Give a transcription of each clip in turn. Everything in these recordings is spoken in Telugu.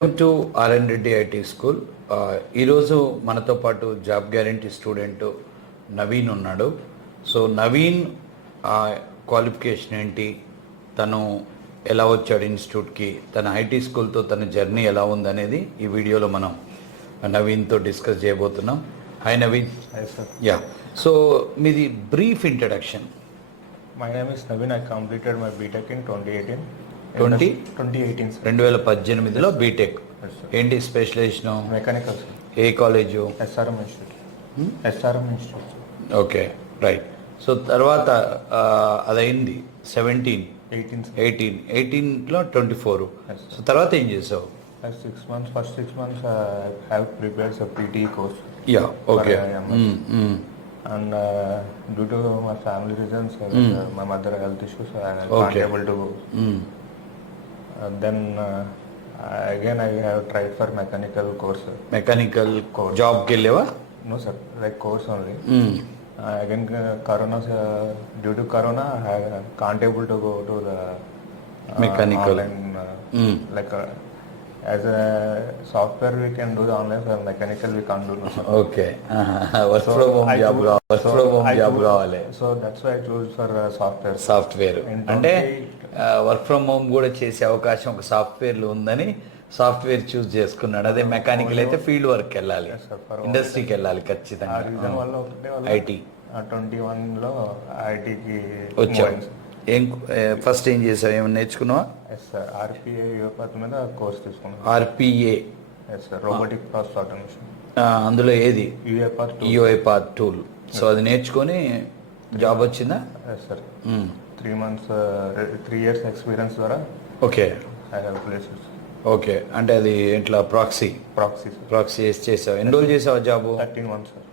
Welcome to RN Reddy IT school. ఈరోజు మనతో పాటు జాబ్ గ్యారంటీ స్టూడెంట్ నవీన్ ఉన్నాడు. సో నవీన్ క్వాలిఫికేషన్ ఏంటి, తను ఎలా వచ్చాడు ఇన్స్టిట్యూట్కి, తన ఐటీ స్కూల్తో తన జర్నీ ఎలా ఉందనేది ఈ వీడియోలో మనం నవీన్తో డిస్కస్ చేయబోతున్నాం. Hi Naveen. Hi sir. Yeah, so మీది brief introduction. My name is Naveen. I completed my BTech in 2018. 2018 sir. 2018లో బీటెక్. Yes, sir. ఏంటి స్పెషలైజేషను, Mechanical sir. ఏ college? SRM Institute. SRM Institute. Sir. Okay, right. So తర్వాత అదైంది 17, 18 sir. 18లో 24. Yes, sir. సో తర్వాత ఏం చేసావు? Like 6 months, first 6 months I have prepared a PT course. Yeah, okay. For IIMS. And due to my family reasons, my mother health issues, I can't Okay. able to go. Then again I have tried for mechanical course. Sir. Mechanical Course. జాబ్కి వెళ్ళావా? No sir, like course only. Again, Corona, due to Corona, I can't able to go to the Mechanical. online, like as a software we can do the online, for mechanical we can't do. No, sir. Okay, work from home job కావాలి. వర్క్ ఫ్రమ్ హోమ్ జాబ్ కావాలి, So that's why I chose for software. Software. In అంటే 20 వర్క్ ఫ్రమ్ హోమ్ కూడా చేసే అవకాశం ఒక సాఫ్ట్వేర్లో ఉందని సాఫ్ట్వేర్ చూస్ చేసుకున్నాడు. అదే మెకానికల్ అయితే ఫీల్డ్ వర్క్ వెళ్ళాలి, Yes, sir. For ఇండస్ట్రీకి వెళ్ళాలి ఆ ఖచ్చితంగా. రీజన్ వల్ల ఒకటే వల్ల ఐటీ 21లో ఐటీకి వచ్చావు. ఏం ఫస్ట్ ఏం చేసావు, ఏమైనా నేర్చుకున్నావా? ఎస్ సార్, ఆర్పిఐ యువపాత్ మీద కోర్స్ తీసుకున్నాను. RPA, yes sir, robotic process automation. అందులో ఏది? యూఏపాత్ యూఐపాత్ టూల్. సో అది నేర్చుకొని జాబ్ వచ్చిందా? Yes sir. 3 months 3 years experience ద్వారా okay, I have places. Okay. అంటే అది ఎట్లా ప్రాక్సీ ప్రాక్సీ సార్. ప్రాక్సీ చేసావు. ఎన్ని రోజులు చేసావు job? 13 months sir.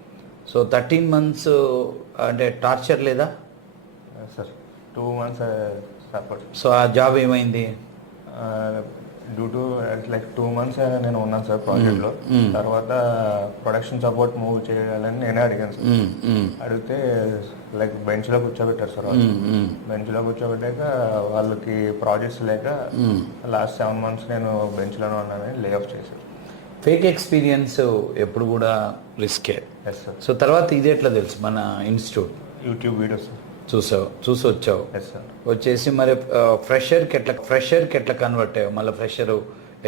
So 13 months అంటే టార్చర్ లేదా? Yes sir, 2 months support. So ఆ జాబ్ ఏమైంది? డ్యూ టు లైక్ 2 months నేను ఉన్నాను సార్ ప్రాజెక్ట్లో. తర్వాత ప్రొడక్షన్ సపోర్ట్ మూవ్ చేయాలని నేనే అడిగాను సార్. అడిగితే లైక్ బెంచ్లో కూర్చోబెట్టారు సార్. బెంచ్లో కూర్చోబెట్టాక వాళ్ళకి ప్రాజెక్ట్స్ లేక లాస్ట్ 7 months నేను బెంచ్లోనే ఉన్నానని లే ఆఫ్ చేశారు. ఫేక్ ఎక్స్పీరియన్స్ ఎప్పుడు కూడా రిస్కే. Yes sir. సో తర్వాత ఇది ఎట్లా తెలుసు? మన ఇన్స్టిట్యూట్ యూట్యూబ్ వీడియోస్ చూసి వచ్చావు. Yes sir. వచ్చేసి మరి ఫ్రెషర్కి ఎట్లా కన్వర్ట్ అయ్యావు? మళ్ళీ ఫ్రెషర్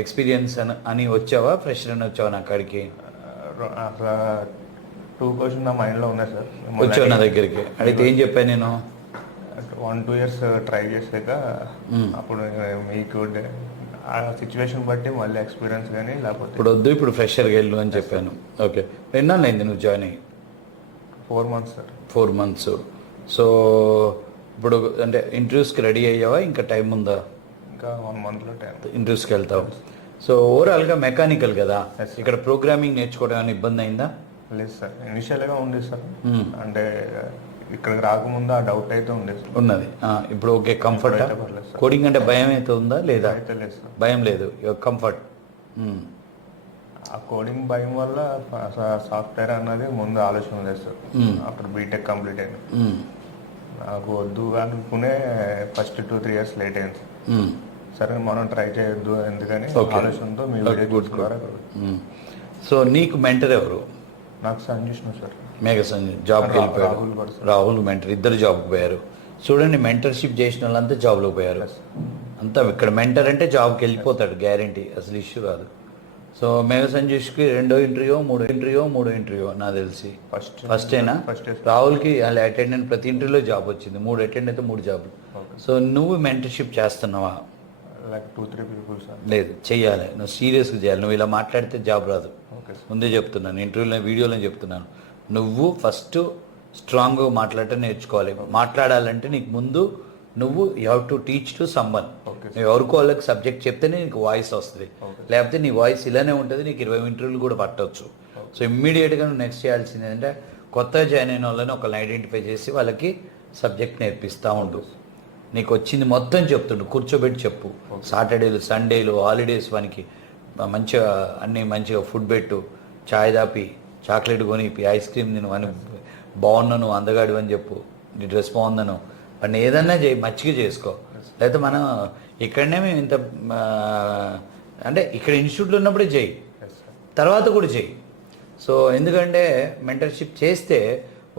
ఎక్స్పీరియన్స్ అని వచ్చావా, ఫ్రెషర్ అని వచ్చావా నా కాడికి? 2 క్వశ్చన్ నా మైండ్లో ఉన్నాయి సార్. వచ్చావు నా దగ్గరికి, అడిగితే ఏం చెప్పాను నేను? 1-2 years ట్రై చేసాక అప్పుడు మీకు ఆ సిచ్యువేషన్ బట్టి మళ్ళీ ఎక్స్పీరియన్స్ కానీ లేకపోతే ఇప్పుడు వద్దు, ఇప్పుడు ఫ్రెషర్కి వెళ్ళు అని చెప్పాను. ఓకే, ఎన్నాళ్ళైంది నువ్వు జాయిన్ అయ్యి? 4 months సార్. 4 months. సో ఇప్పుడు అంటే ఇంటర్వ్యూస్కి రెడీ అయ్యావా, ఇంకా టైం ఉందా? ఇంకా 1 monthలో టైం. ఇంటర్వ్యూస్కి వెళ్తావు. సో ఓవరాల్గా మెకానికల్ కదా, Yes, sir. ఇక్కడ ప్రోగ్రామింగ్ నేర్చుకోవడం ఏమైనా ఇబ్బంది అయిందా? లేదు సార్, ఇనిషియల్గా ఉంది సార్. అంటే ఇక్కడికి రాకముందు ఆ డౌట్ అయితే ఉండేది సార్. ఉన్నది. ఇప్పుడు ఓకే, కంఫర్ట్. ఇప్పుడైతే పర్లేదు సార్. కోడింగ్ అంటే భయం అయితే ఉందా లేదా? అయితే లేదు సార్. భయం లేదు, కంఫర్ట్. ఆ కోడింగ్ భయం వల్ల సాఫ్ట్వేర్ అన్నది ముందు ఆలోచన లేదు సార్. అప్పుడు బీటెక్ కంప్లీట్ అయింది. నాకు వద్దు అనుకునే ఫస్ట్ 2-3 years లేట్ అయింది సార్. సరే మనం ట్రై చేయొద్దు ఎందుకని Okay. ఆలోచనతో మీ Okay, వీడియో good, ద్వారా సో నీకు మెంటర్ ఎవరు? నాకు సంజీష్ను సార్. మేఘ సంజయ్ జాబ్కి వెళ్ళిపోయారు. రాహుల్ కూడా సార్. రాహుల్ మెంటర్, ఇద్దరు జాబ్కి పోయారు. చూడండి, మెంటర్షిప్ చేసిన వాళ్ళంతా జాబ్లోకి పోయారు. Yes. అంతా ఇక్కడ మెంటర్ అంటే జాబ్కి వెళ్ళిపోతాడు గ్యారంటీ, అసలు ఇష్యూ రాదు. సో మేఘ సంజీష్కి 2వ ఇంటర్వ్యూ 3వ ఇంటర్వ్యూ నాకు తెలిసి ఫస్టేనా? ఫస్ట్ రాహుల్కి అలా అటెండ్ అయిన ప్రతి ఇంటర్వ్యూలో జాబ్ వచ్చింది. 3 అటెండ్ అయితే 3 జాబ్లు. ఓకే. సో నువ్వు మెంటర్షిప్ చేస్తున్నావా? Like 2-3 people sir. లేదు, చెయ్యాలి. నువ్వు సీరియస్గా చేయాలి. నువ్వు ఇలా మాట్లాడితే జాబ్ రాదు. Okay sir. ముందే చెప్తున్నాను, ఇంటర్వ్యూలో వీడియోలో చెప్తున్నాను. నువ్వు ఫస్ట్ స్ట్రాంగ్గా మాట్లాడటం నేర్చుకోవాలి. మాట్లాడాలంటే నీకు ముందు నువ్వు you have to teach to someone. Okay. నువ్వు ఎవరికో వాళ్ళకి సబ్జెక్ట్ చెప్తేనే నీకు వాయిస్ వస్తుంది. ఓకే. లేకపోతే నీ వాయిస్ ఇలానే ఉంటుంది, నీకు 20 ఇంటర్వ్యూలు కూడా పట్టవచ్చు. సో ఇమ్మీడియట్గా నువ్వు నెక్స్ట్ చేయాల్సింది ఏంటంటే కొత్తగా జాయిన్ అయిన వాళ్ళని ఒకరిని ఐడెంటిఫై చేసి వాళ్ళకి సబ్జెక్ట్ నేర్పిస్తూ ఉండు. నీకు వచ్చింది మొత్తం చెప్తుండు, కూర్చోబెట్టి చెప్పు. సాటర్డేలు, సండేలు, హాలిడేస్ మనకి మంచిగా అన్నీ మంచిగా ఫుడ్ పెట్టు, చాయ్ దాపి, చాక్లెట్ కొనిపి, ఐస్ క్రీమ్ తిను అని, బాగున్నాను అందగాడు అని చెప్పు, నీ డ్రెస్ బాగుందను, వాడిని ఏదన్నా చేయి, మంచిగా చేసుకో. లేకపోతే మనం ఇక్కడనే మేము ఇంత అంటే ఇక్కడ ఇన్స్టిట్యూట్లో ఉన్నప్పుడే చేయి, ఎస్ సార్. తర్వాత కూడా చేయి. సో ఎందుకంటే మెంటర్షిప్ చేస్తే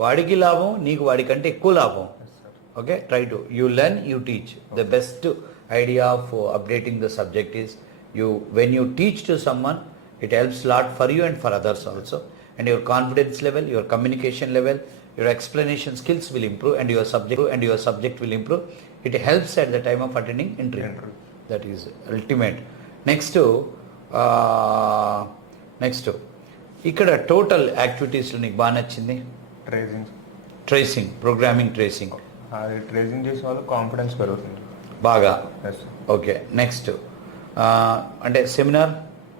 వాడికి లాభం, నీకు వాడికంటే ఎక్కువ లాభం. Yes sir. Okay, try to. You learn, you teach. The best idea of updating the subject is when you teach to someone, it helps a lot for you and for others also. And your confidence level, your communication level, your explanation skills will improve, and your subject will improve. It helps at the time of attending interview. That is ultimate. Next, ఇక్కడ టోటల్ యాక్టివిటీస్లో నీకు బాగా నచ్చింది ట్రేసింగ్, ప్రోగ్రామింగ్ ట్రేసింగ్. అది ట్రేసింగ్ చేసే వాళ్ళు కాన్ఫిడెన్స్ పెరుగుతుంది బాగా. Yes sir. ఓకే, నెక్స్ట్ అంటే సెమినార్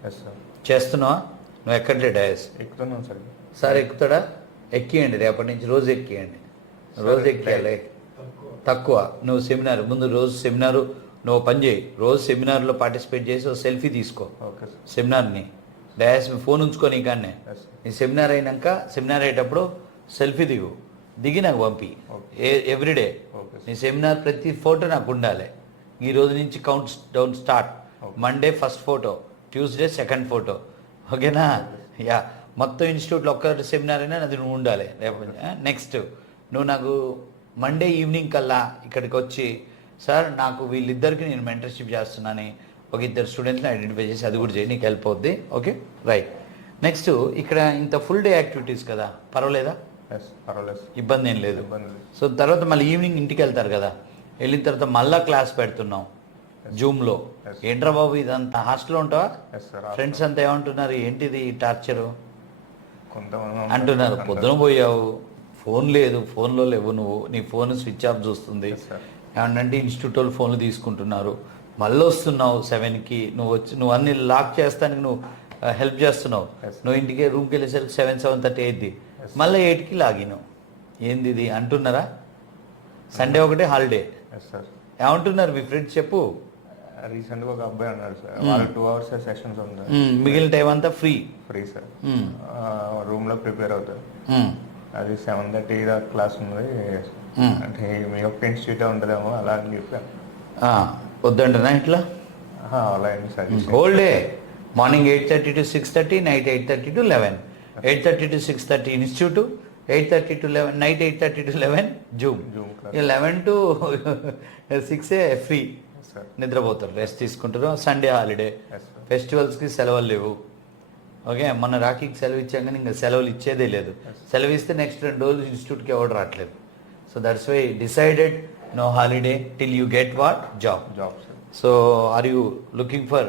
ఎస్ సార్. చేస్తున్నావా? నువ్వు ఎక్కట్లే డయాస్? ఎక్కుతున్నాం సార్. సార్ ఎక్కుతాడా? ఎక్కియండి, రేపటి నుంచి రోజు ఎక్కియండి, రోజు ఎక్కియాలి. తక్కువ నువ్వు సెమినార్ ముందు, రోజు సెమినారు నువ్వు పని చేయి, రోజు సెమినార్లో పార్టిసిపేట్ చేసి ఒక సెల్ఫీ తీసుకో. Okay sir. సెమినార్ని డయాస్ మీ ఫోన్ ఉంచుకొని కానీ ఎస్ సార్. నీ సెమినార్ అయినాక, సెమినార్ అయ్యేటప్పుడు సెల్ఫీ దిగి నాకు పంపి ఎవ్రీడే. ఓకే. నీ సెమినార్ ప్రతి ఫోటో నాకు ఉండాలి. ఈ రోజు నుంచి count down start. Monday first photo, Tuesday second photo. ఓకేనా? యా, మొత్తం ఇన్స్టిట్యూట్లో ఒక్క సెమినార్ అయినా అది నువ్వు ఉండాలి రేపటి. నెక్స్ట్, నువ్వు నాకు మండే ఈవినింగ్ కల్లా ఇక్కడికి వచ్చి, సార్ నాకు వీళ్ళిద్దరికి నేను మెంటర్షిప్ చేస్తున్నాను, ఒక ఇద్దరు స్టూడెంట్స్ని ఐడెంటిఫై చేసి అది కూడా చేయి, నీకు హెల్ప్ అవుద్ది. Okay, right. నెక్స్ట్, ఇక్కడ ఇంత ఫుల్ డే యాక్టివిటీస్ కదా, పర్వాలేదా? ఎస్, పర్వాలేదు. ఇబ్బంది ఏం లేదు. ఇబ్బంది లేదు. సో తర్వాత మళ్ళీ ఈవినింగ్ ఇంటికి వెళ్తారు కదా, వెళ్ళిన తర్వాత మళ్ళీ క్లాస్ పెడుతున్నాం జూమ్లో. ఏంట్రా బాబు ఇదంతా? హాస్టల్లో ఉంటావా? Yes sir. ఫ్రెండ్స్ అంతా ఏమంటున్నారు, ఏంటిది టార్చరు కొంతమంది అంటున్నారు. పొద్దున పోయావు, ఫోన్ లేదు, ఫోన్లో లేవు, నువ్వు నీ ఫోన్ స్విచ్ ఆఫ్ చూస్తుంది. ఏమంటే ఇన్స్టిట్యూట్ వాళ్ళు ఫోన్లు తీసుకుంటున్నారు. మళ్ళీ వస్తున్నావు 7కి, నువ్వు అన్ని లాక్ చేస్తానికి నువ్వు హెల్ప్ చేస్తున్నావు. నువ్వు ఇంటికి రూమ్కి వెళ్ళేసరికి 7:30 అయింది. మళ్ళీ 8కి లాగినావు. ఏంది ఇది అంటున్నారా? సండే ఒకటే హాలిడే. Yes sir. ఏమంటున్నారు మీ ఫ్రెండ్స్ చెప్పు. రీసెంట్గా ఒక అబ్బాయి అన్నాడు సార్, వాళ్ళు 2 hours సెషన్స్ ఉన్నాయి, మిగిలిన టైం అంతా ఫ్రీ సార్. రూమ్లో ప్రిపేర్ అవుతారు. అది 7:30 దాకా క్లాస్ ఉంది, అంటే మీ యొక్క ఇన్స్టిట్యూట్ ఉంటుందేమో అలా అని చెప్పాను. వద్దంటనా ఇట్లా? అలా ఏం suggest. Whole day morning 8:30 to 6:30, night 8:30 to 11. 8:30 to 6:30 institute, 8:30 to 11, night 8:30 to 11 Zoom. 11 to 6 free, నిద్రపోతారు, రెస్ట్ తీసుకుంటారు. సండే హాలిడే, ఫెస్టివల్స్కి సెలవులు లేవు. ఓకే, మన రాఖీకి సెలవు ఇచ్చాం కానీ ఇంకా సెలవులు ఇచ్చేదే లేదు. సెలవు ఇస్తే నెక్స్ట్ 2 రోజులు ఇన్స్టిట్యూట్కి ఎవరు రావట్లేదు. So that's why decided no holiday till you get what job. So are you looking for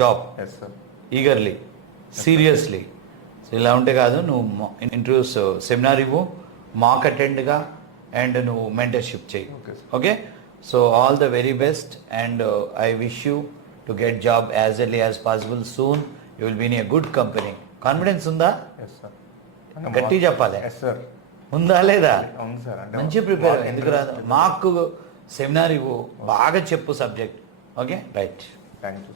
job? Yes sir. Eagerly, seriously. So ఇలా ఉంటే కాదు, నువ్వు ఇంటర్వ్యూస్, సెమినార్ ఇవ్వు, మాక్ అటెండ్గా, అండ్ నువ్వు మెంటర్షిప్ చేయి. Okay, so all the very best, and I wish you to get job as early as possible. Soon you will be in a good company. Confidence ఉందా? Yes sir. గట్టి చెప్పాలి. Yes sir. ఉందా లేదా? అవును సార్. మంచి ప్రిపేర్. ఎందుకు రాదు? మాకు సెమినార్ ఇవ్వు, బాగా చెప్పు subject. Okay, right. Thank you.